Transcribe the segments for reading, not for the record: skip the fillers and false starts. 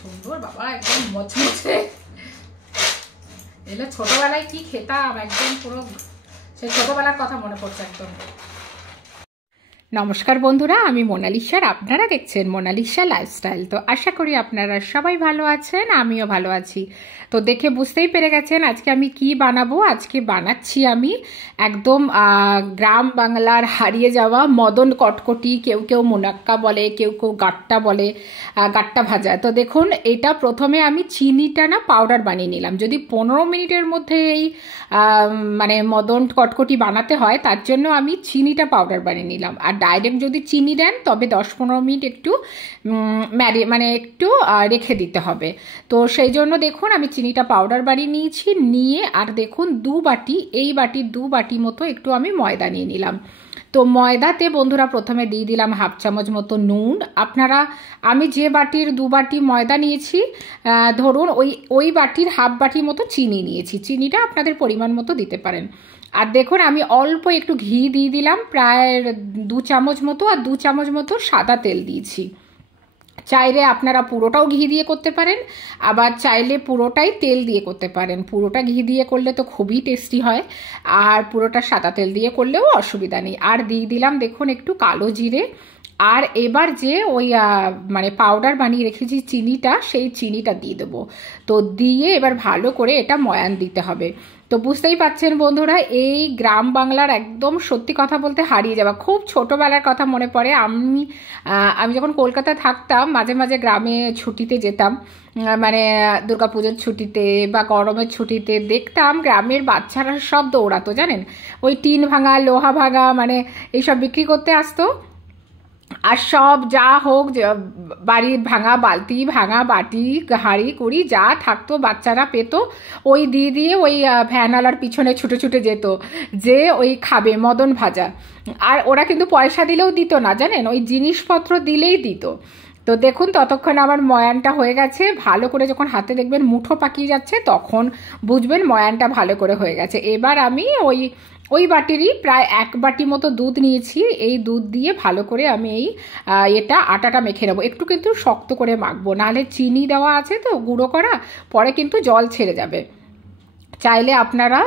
সুন্দর বাবা, একদম মচমচে। এগুলো ছোটবেলায় কি খেতাম, একদম পুরো সেই ছোটবেলার কথা মনে পড়ছে একদম। নমস্কার বন্ধুরা, আমি মোনালিসার, আপনারা দেখছেন মোনালিসা লাইফস্টাইল। তো আশা করি আপনারা সবাই ভালো আছেন, আমিও ভালো আছি। তো দেখে বুঝতেই পেরে গেছেন আজকে আমি কি বানাবো। আজকে বানাচ্ছি আমি একদম গ্রাম বাংলার হারিয়ে যাওয়া মদন কটকটি, কেউ কেউ মুনাক্কা বলে, কেউ কেউ গাট্টা বলে, গাট্টা ভাজা। তো দেখুন, এটা প্রথমে আমি চিনিটা না পাউডার বানিয়ে নিলাম। যদি 15 মিনিটের মধ্যে এই মানে মদন কটকটি বানাতে হয়, তার জন্য আমি চিনিটা পাউডার বানিয়ে নিলাম। আর ডাইরেক্ট যদি চিনি দেন তবে 10-15 মিনিট একটু মানে একটু রেখে দিতে হবে। তো সেই জন্য দেখুন আমি চিনিটা পাউডার বানিয়ে নিয়েছি, নিয়ে আর দেখুন 2 বাটি, এই বাটির 2 বাটি মতো একটু আমি ময়দা নিয়ে নিলাম। তো ময়দাতে বন্ধুরা প্রথমে দিয়ে দিলাম 1/2 চামচ মতো নুন। আপনারা, আমি যে বাটির 2 বাটি ময়দা নিয়েছি, ধরুন ওই বাটির 1/2 বাটি মতো চিনি নিয়েছি। চিনিটা আপনাদের পরিমাণ মতো দিতে পারেন। আর দেখুন আমি অল্প একটু ঘি দিয়ে দিলাম, প্রায় 2 চামচ মতো, আর 2 চামচ মতো সাদা তেল দিয়েছি। চাইলে আপনারা পুরোটাও ঘি দিয়ে করতে পারেন, আবার চাইলে পুরোটাই তেল দিয়ে করতে পারেন। পুরোটা ঘি দিয়ে করলে তো খুবই টেস্টি হয়, আর পুরোটা সাদা তেল দিয়ে করলেও অসুবিধা নেই। আর দিয়ে দিলাম দেখুন একটু কালো জিরে। আর এবার যে ওই মানে পাউডার বানিয়ে রেখেছি চিনিটা, সেই চিনিটা দিয়ে দেবো। তো দিয়ে এবার ভালো করে এটা ময়ান দিতে হবে। তো বুঝতেই পাচ্ছেন বন্ধুরা, এই গ্রাম বাংলার একদম সত্যি কথা বলতে হারিয়ে যাওয়া খুব ছোটোবেলার কথা মনে পড়ে। আমি যখন কলকাতায় থাকতাম, মাঝে মাঝে গ্রামে ছুটিতে যেতাম, মানে দুর্গাপুজোর ছুটিতে বা গরমের ছুটিতে দেখতাম গ্রামের বাচ্চারা সব দৌড়াতো, জানেন, ওই টিন ভাঙা, লোহা ভাঙা, মানে এইসব বিক্রি করতে আসতো। আর সব যা হোক, বাড়ির ভাঙা বালতি, ভাঙা বাটি, হাঁড়ি কুড়ি যা থাকতো বাচ্চারা পেতো, ওই দিয়ে দিয়ে ওই ভ্যানওয়ালার পিছনে ছুটে ছুটে যেত, যে ওই খাবে মদন ভাজা। আর ওরা কিন্তু পয়সা দিলেও দিত না, জানেন, ওই জিনিসপত্র দিলেই দিত। তো দেখুন ততক্ষণ আমার ময়ানটা হয়ে গেছে। ভালো করে যখন হাতে দেখবেন মুঠো পাকিয়ে যাচ্ছে, তখন বুঝবেন ময়ানটা ভালো করে হয়ে গেছে। এবার আমি ওই বাটিরই প্রায় 1 বাটি মতো দুধ নিয়েছি। এই দুধ দিয়ে ভালো করে আমি এই আটাটা মেখে নেবো। একটু কিন্তু শক্ত করে মাখবো, নাহলে চিনি দেওয়া আছে তো গুঁড়ো করা, পরে কিন্তু জল ছেড়ে যাবে। চাইলে আপনারা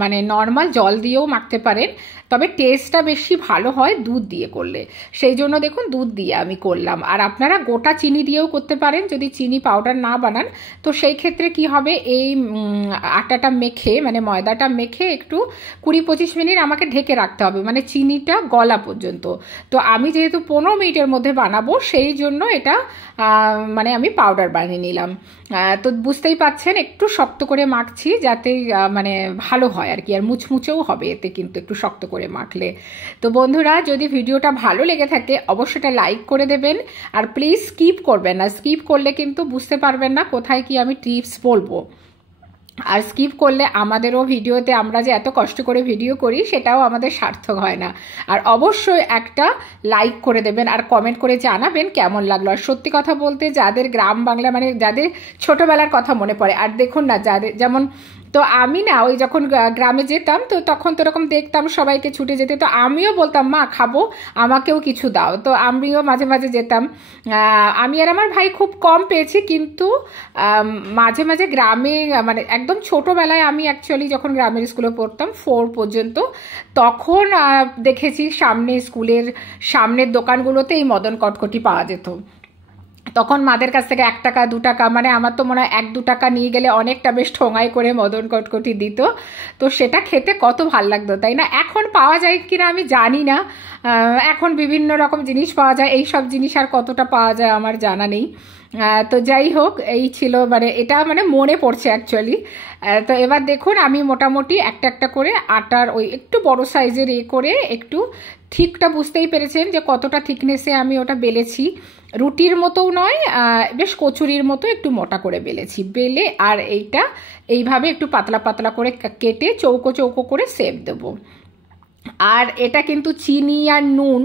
মানে নর্মাল জল দিয়েও মাখতে পারেন, তবে টেস্টটা বেশি ভালো হয় দুধ দিয়ে করলে। সেই জন্য দেখুন দুধ দিয়ে আমি করলাম। আর আপনারা গোটা চিনি দিয়েও করতে পারেন, যদি চিনি পাউডার না বানান। তো সেই ক্ষেত্রে কি হবে, এই আটাটা মেখে মানে ময়দাটা মেখে একটু 20-25 মিনিট আমাকে ঢেকে রাখতে হবে, মানে চিনিটা গলা পর্যন্ত। তো আমি যেহেতু 15 মিনিটের মধ্যে বানাবো, সেই জন্য এটা মানে আমি পাউডার বানিয়ে নিলাম। তো বুঝতেই পাচ্ছেন একটু শক্ত করে মাখছি, যাতে মানে ভালো হয় আর কি, আর মুচমুচেও হবে এতে কিন্তু একটু শক্ত করে মাখলে। তো বন্ধুরা, যদি ভিডিওটা ভালো লেগে থাকে অবশ্যই লাইক করে দেবেন, আর প্লিজ স্কিপ করবেন না। স্কিপ করলে কিন্তু বুঝতে পারবেন না কোথায় কি আমি টিপস বলবো। আর স্কিপ করলে আমাদেরও ভিডিওতে, আমরা যে এত কষ্ট করে ভিডিও করি সেটাও আমাদের সার্থক হয় না। আর অবশ্যই একটা লাইক করে দেবেন, আর কমেন্ট করে জানাবেন কেমন লাগলো। আর সত্যি কথা বলতে, যাদের গ্রাম বাংলা মানে যাদের ছোটবেলার কথা মনে পড়ে, আর দেখুন না, যাদের যেমন, তো আমি না ওই যখন গ্রামে যেতাম, তো তখন তো এরকম দেখতাম সবাইকে ছুটে যেতে, তো আমিও বলতাম মা খাবো, আমাকেও কিছু দাও। তো আমিও মাঝে মাঝে যেতাম। আমি আর আমার ভাই খুব কম পেয়েছি, কিন্তু মাঝে মাঝে গ্রামে, মানে একদম ছোটোবেলায় আমি অ্যাকচুয়ালি যখন গ্রামের স্কুলে পড়তাম 4 পর্যন্ত, তখন দেখেছি স্কুলের সামনের দোকানগুলোতে এই মদন কটকটি পাওয়া যেত। তখন মাদের কাছ থেকে 1 টাকা 2 টাকা, মানে আমার তো মনে হয় 1-2 টাকা নিয়ে গেলে অনেকটা বেশ ঠোঙাই করে মদন কটকটি দিত। তো সেটা খেতে কত ভাল লাগতো, তাই না? এখন পাওয়া যায় কিনা আমি জানি না, এখন বিভিন্ন রকম জিনিস পাওয়া যায়, এই সব জিনিস আর কতটা পাওয়া যায় আমার জানা নেই। তো যাই হোক, এই ছিল, মানে এটা মানে মনে পড়ছে অ্যাকচুয়ালি। তো এবার দেখুন আমি মোটামুটি একটা একটা করে আটার ওই একটু বড় সাইজের করে একটু ঠিকটা বুঝতেই পেরেছেন যে কতটা থিকনেসে আমি ওটা বেলেছি। রুটির মতোও নয়, বেশ কচুরির মতো একটু মোটা করে বেলেছি, বেলে আর এইভাবে একটু পাতলা পাতলা করে কেটে চৌকো চৌকো করে শেপ দেবো। আর এটা কিন্তু চিনি আর নুন,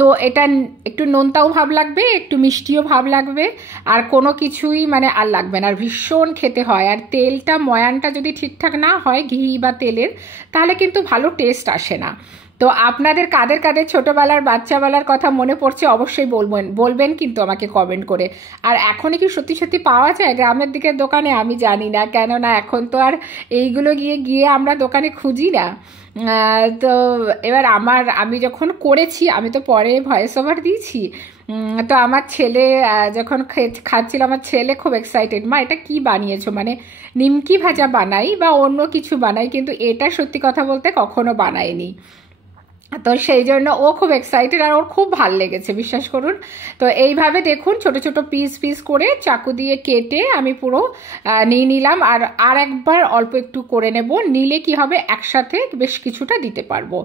তো এটা একটু নোনতাও ভাব লাগবে, একটু মিষ্টিও ভাব লাগবে, আর কোনো কিছুই মানে আর লাগবে না, আর ভীষণ খেতে হয়। আর তেলটা ময়ানটা যদি ঠিকঠাক না হয় ঘি বা তেলের, তাহলে কিন্তু ভালো টেস্ট আসে না। তো আপনাদের কাদের কাদের ছোটোবেলার বাচ্চাবেলার কথা মনে পড়ছে অবশ্যই বলবেন কিন্তু আমাকে কমেন্ট করে। আর এখনই কি সত্যি সত্যি পাওয়া যায় গ্রামের দিকের দোকানে? আমি জানি না, কেননা এখন তো আর এইগুলো গিয়ে আমরা দোকানে খুঁজি না। তো এবার আমি যখন করেছি, আমি তো পরে ভয়েস ওভার দিয়েছি, তো আমার ছেলে যখন খাচ্ছিল, আমার ছেলে খুব এক্সাইটেড, মা এটা কি বানিয়েছো, মানে নিমকি ভাজা বানাই বা অন্য কিছু বানাই, কিন্তু এটা সত্যি কথা বলতে কখনো বানাইনি। তো সেই জন্য ও খুব এক্সাইটেড আর ওর খুব ভাল লেগেছে, বিশ্বাস করুন। তো এইভাবে দেখুন ছোট ছোট পিস করে চাকু দিয়ে কেটে আমি পুরো নিয়ে নিলাম। আর একবার অল্প একটু করে নেব, নিলে কি হবে একসাথে বেশ কিছুটা দিতে পারবো।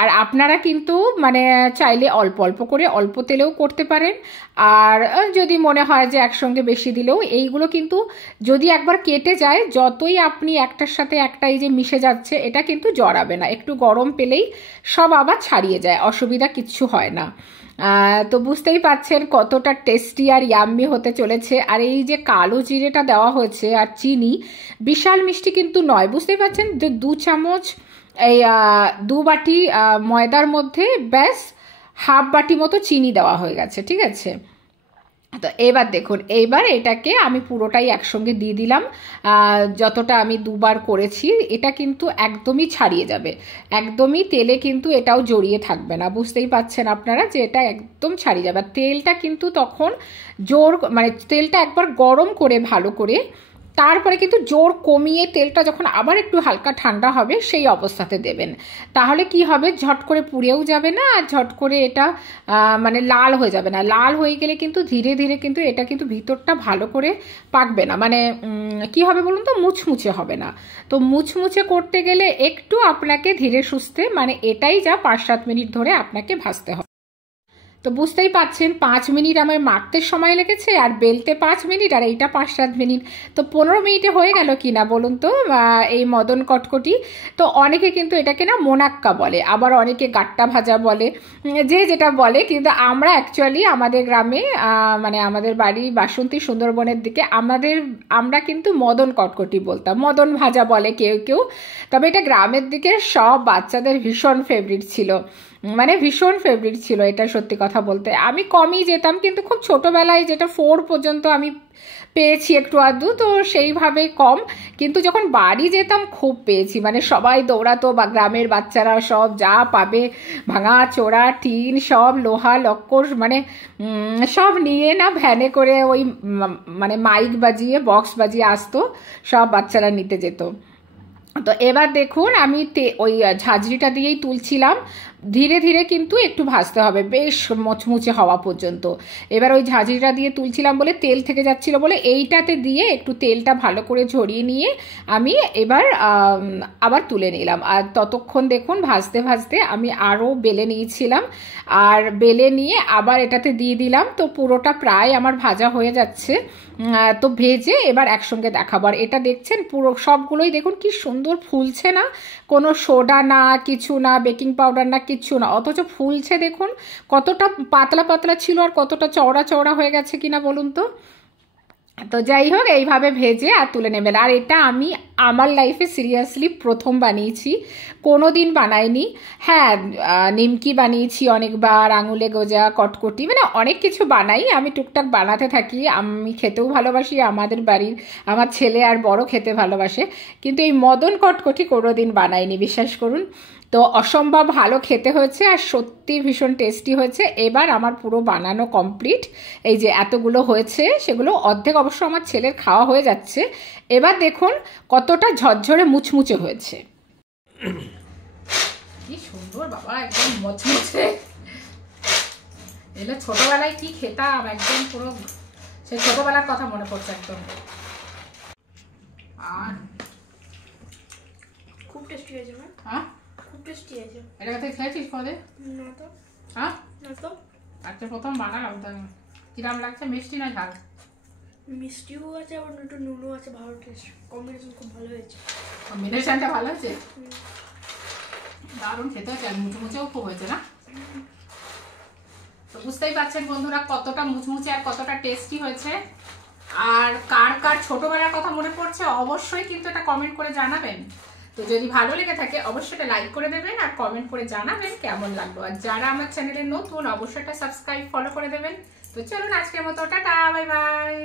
আর আপনারা কিন্তু মানে চাইলে অল্প অল্প করে অল্প তেলেও করতে পারেন। আর যদি মনে হয় যে একসঙ্গে বেশি দিলেও, এইগুলো কিন্তু যদি একবার কেটে যায়, যতই আপনি একটার সাথে একটাই যে মিশে যাচ্ছে, এটা কিন্তু জড়াবে না। একটু গরম পেলেই সব আবার ছাড়িয়ে যায়, অসুবিধা কিচ্ছু হয় না। তো বুঝতেই পারছেন কতটা টেস্টি আর ইয়াম্মি হতে চলেছে। আর এই যে কালো জিরেটা দেওয়া হয়েছে আর চিনি, বিশাল মিষ্টি কিন্তু নয়, বুঝতেই পারছেন। যে 2 চামচ এই 2 বাটি ময়দার মধ্যে ব্যাস হাফ বাটি মতো চিনি দেওয়া হয়ে গেছে, ঠিক আছে। তো এবার দেখুন, এইবার এটাকে আমি পুরোটাই একসঙ্গে দিয়ে দিলাম। যতটা আমি 2 বার করেছি, এটা কিন্তু একদমই ছাড়িয়ে যাবে, একদমই তেলে কিন্তু এটাও জড়িয়ে থাকবে না। বুঝতেই পাচ্ছেন আপনারা যে এটা একদম ছাড়িয়ে যাবে। তেলটা কিন্তু তখন মানে তেলটা একবার গরম করে ভালো করে, তারপরে কিন্তু জোর কমিয়ে তেলটা যখন আবার একটু হালকা ঠান্ডা হবে সেই অবস্থাতে দেবেন। তাহলে কি হবে, ঝট করে পুড়েও যাবে না আর ঝট করে এটা মানে লাল হয়ে যাবে না। লাল হয়ে গেলে কিন্তু ধীরে ধীরে কিন্তু এটা কিন্তু ভিতরটা ভালো করে পাকবে না, মানে কি হবে বলুন তো, মুচমুচে হবে না। তো মুচমুচে করতে গেলে একটু আপনাকে ধীরে সুস্থে, মানে এটাই যা 5-7 মিনিট ধরে আপনাকে ভাজতে হবে। তো বুঝতেই পাচ্ছেন 5 মিনিট আমার মাখতে সময় লেগেছে, আর বেলতে 5 মিনিট, আর এইটা 5-7 মিনিট। তো 15 মিনিটে হয়ে গেল কি না বলুন তো এই মদন কটকটি। তো অনেকে কিন্তু এটাকে না মোনাক্কা বলে, আবার অনেকে গাট্টা ভাজা বলে, যে যেটা বলে। কিন্তু আমরা অ্যাকচুয়ালি আমাদের গ্রামে মানে আমাদের বাড়ি বাসন্তী সুন্দরবনের দিকে আমরা কিন্তু মদন কটকটি বলতাম, মদন ভাজা বলে কেউ কেউ। তবে এটা গ্রামের দিকে সব বাচ্চাদের ভীষণ ফেভারিট ছিল, মানে ভীষণ ফেভারিট ছিল এটা, সত্যি কথা বলতে। আমি কমই যেতাম, কিন্তু খুব ছোটোবেলায়, যেটা 4 পর্যন্ত আমি পেয়েছি একটু আধটু, তো সেইভাবে কম। কিন্তু যখন বাড়ি যেতাম খুব পেয়েছি, মানে সবাই দৌড়াতো, বা গ্রামের বাচ্চারা সব যা পাবে ভাঙা চোরা টিন সব লোহা লক্কর মানে সব নিয়ে না ভ্যানে করে ওই মানে মাইক বাজিয়ে বক্স বাজিয়ে আসতো, সব বাচ্চারা নিতে যেত। তো এবার দেখুন আমি ওই ঝাঁঝরিটা দিয়েই তুলছিলাম, ধীরে ধীরে কিন্তু একটু ভাজতে হবে বেশ মচমুচে হওয়া পর্যন্ত। এবার ওই ঝাঁঝরিটা দিয়ে তুলছিলাম বলে তেল থেকে যাচ্ছিল বলে এইটাতে দিয়ে একটু তেলটা ভালো করে ঝরিয়ে নিয়ে আমি এবার আবার তুলে নিলাম। আর ততক্ষণ দেখুন ভাজতে ভাজতে আমি আরও বেলে নিয়েছিলাম, আর বেলে নিয়ে আবার এটাতে দিয়ে দিলাম। তো পুরোটা প্রায় আমার ভাজা হয়ে যাচ্ছে। তো ভেজে এবার একসঙ্গে দেখাবো। আর এটা দেখছেন পুরো সবগুলোই দেখুন কি সুন্দর ফুলছে না, কোনো সোডা না, কিছু না, বেকিং পাউডার না, কিচ্ছু না, অথচ ফুলছে। দেখুন কতটা পাতলা পাতলা ছিল আর কতটা চওড়া চওড়া হয়ে গেছে কিনা বলুন তো। তো যাই হোক, এইভাবে ভেজে আর তুলে নেবেন। আর এটা আমি আমার লাইফে সিরিয়াসলি প্রথম বানিয়েছি, কোনো দিন বানাইনি। হ্যাঁ, নিমকি বানিয়েছি অনেকবার, আঙুলে গোজা, কটকটি, মানে অনেক কিছু বানাই আমি, টুকটাক বানাতে থাকি। আমি খেতেও ভালোবাসি, আমাদের বাড়ির আমার ছেলে আর বড় খেতে ভালোবাসে, কিন্তু এই মদন কটকটি কোনো দিন বানাইনি, বিশ্বাস করুন। তো অসম্ভব ভালো খেতে হয়েছে আর সত্যি ভীষণ টেস্টি হয়েছে। এবার আমার পুরো বানানো কমপ্লিট, এই যে এতগুলো হয়েছে, সেগুলো অর্ধেক অবশ্য আমার ছেলের খাওয়া হয়ে যাচ্ছে। এবার দেখুন কতটা ঝরঝরে মুচমুচে হয়েছে, কি সুন্দর বাবা, একদম মুচমুচে। এলে ছোটবেলায় কি খেতাম, একদম পুরো সেই ছোটবেলার কথা মনে পড়ছে একদম। আর খুব টেস্টি হয়েছে। হ্যাঁ, খুব টেস্টি হয়েছে। এটা কোথায় খেয়েছিস পরে? না তো। হ্যাঁ না তো। আচ্ছা, প্রথম বানালাম, তাই কিরাম লাগছে, মিষ্টি না ঝাল? মিষ্টিও আছে, আবার একটু নুনও আছে, ভালো টেস্ট, কম্বিনেশন খুব ভালো হয়েছে। কম্বিনেশনটা ভালো হয়েছে, দারুণ খেতে হয়েছে, আর মুচমুচেও খুব হয়েছে না? তো বুঝতেই পারছেন বন্ধুরা কতটা মুচমুচে আর কতটা টেস্টি হয়েছে। আর কার কার ছোটবেলার কথা মনে পড়ছে অবশ্যই কিন্তু এটা কমেন্ট করে জানাবেন। তো তো যদি ভালো লেগে থাকে অবশ্যই লাইক করে দেবেন আর কমেন্ট করে জানাবেন কেমন লাগলো। আর যারা আমার চ্যানেলে নতুন অবশ্যই সাবস্ক্রাইব ফলো করে দেবেন। তো চলুন আজকের মতো টাটা, বাই বাই।